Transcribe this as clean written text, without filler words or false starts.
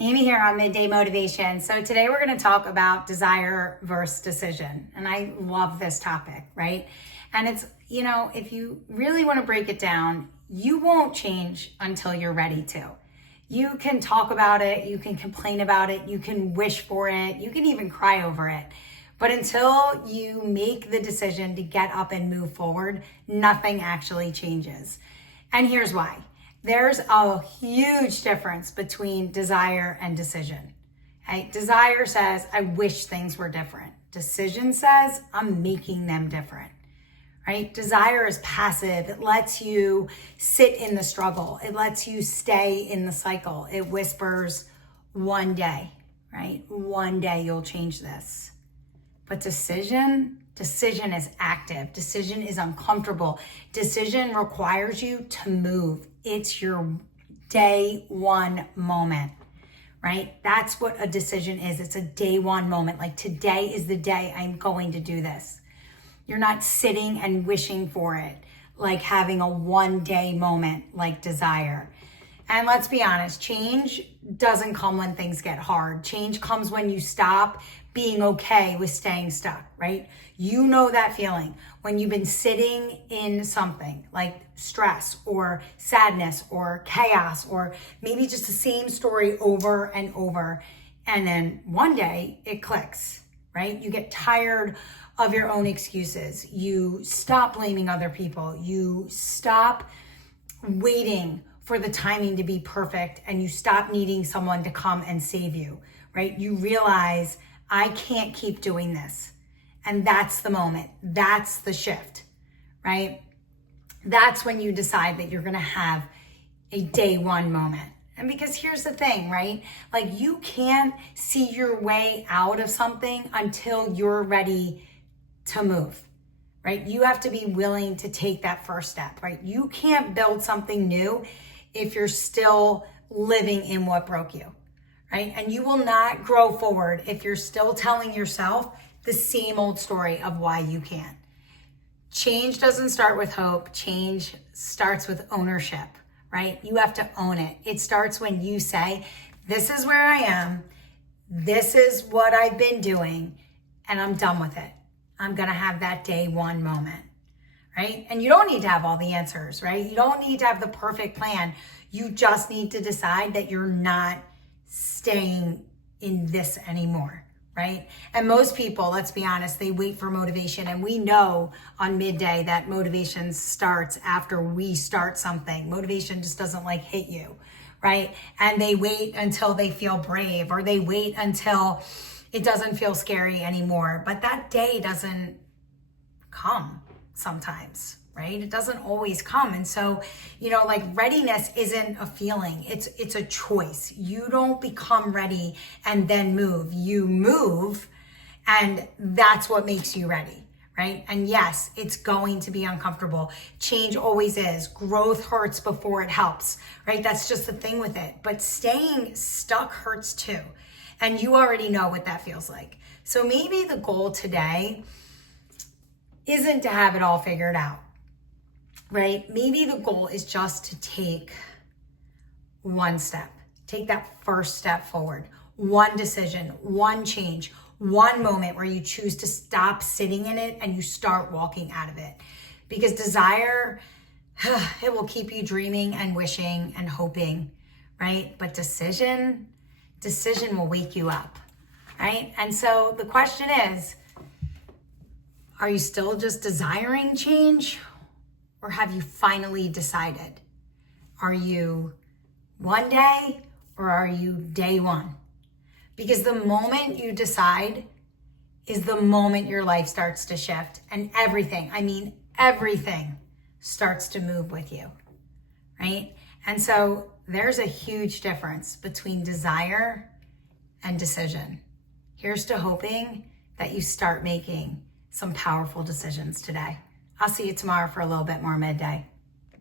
Amy here on Midday Motivation. So today we're going to talk about desire versus decision. And I love this topic, right? And it's, if you really want to break it down, you won't change until you're ready to. You can talk about it, you can complain about it, you can wish for it, you can even cry over it. But until you make the decision to get up and move forward, nothing actually changes. And here's why. There's a huge difference between desire and decision. Okay? Desire says, I wish things were different. Decision says, I'm making them different. Right? Desire is passive. It lets you sit in the struggle. It lets you stay in the cycle. It whispers, one day, right? One day you'll change this. But decision is active. Decision is uncomfortable. Decision requires you to move. It's your day one moment, right? That's what a decision is. It's a day one moment. Like, today is the day I'm going to do this. You're not sitting and wishing for it, like having a one day moment like desire. And let's be honest, change doesn't come when things get hard. Change comes when you stop being okay with staying stuck, right? You know that feeling when you've been sitting in something like stress or sadness or chaos, or maybe just the same story over and over. And then one day it clicks, right? You get tired of your own excuses. You stop blaming other people. You stop waiting for the timing to be perfect, and you stop needing someone to come and save you, right? You realize, I can't keep doing this. And that's the moment. That's the shift, right? That's when you decide that you're going to have a day one moment. And because here's the thing, right? Like, you can't see your way out of something until you're ready to move, right? You have to be willing to take that first step, right? You can't build something new if you're still living in what broke you, right? And you will not grow forward if you're still telling yourself the same old story of why you can't. Change doesn't start with hope. Change starts with ownership, right? You have to own it. It starts when you say, this is where I am. This is what I've been doing, and I'm done with it. I'm going to have that day one moment, right? And you don't need to have all the answers, right? You don't need to have the perfect plan. You just need to decide that you're not staying in this anymore, right? And most people, let's be honest, they wait for motivation. And we know on Midday that motivation starts after we start something. Motivation just doesn't hit you, right? And they wait until they feel brave, or they wait until it doesn't feel scary anymore. But that day doesn't come sometimes, right? It doesn't always come. And so, readiness isn't a feeling. It's a choice. You don't become ready and then move. You move, and that's what makes you ready, right? And yes, it's going to be uncomfortable. Change always is. Growth hurts before it helps, right? That's just the thing with it. But staying stuck hurts too. And you already know what that feels like. So maybe the goal today isn't to have it all figured out, right? Maybe the goal is just to take one step. Take that first step forward. One decision, one change, one moment where you choose to stop sitting in it and you start walking out of it. Because desire, it will keep you dreaming and wishing and hoping, right? But decision will wake you up, right? And so the question is, are you still just desiring change, or have you finally decided? Are you one day, or are you day one? Because the moment you decide is the moment your life starts to shift, and everything starts to move with you, right? And so there's a huge difference between desire and decision. Here's to hoping that you start making some powerful decisions today. I'll see you tomorrow for a little bit more Midday.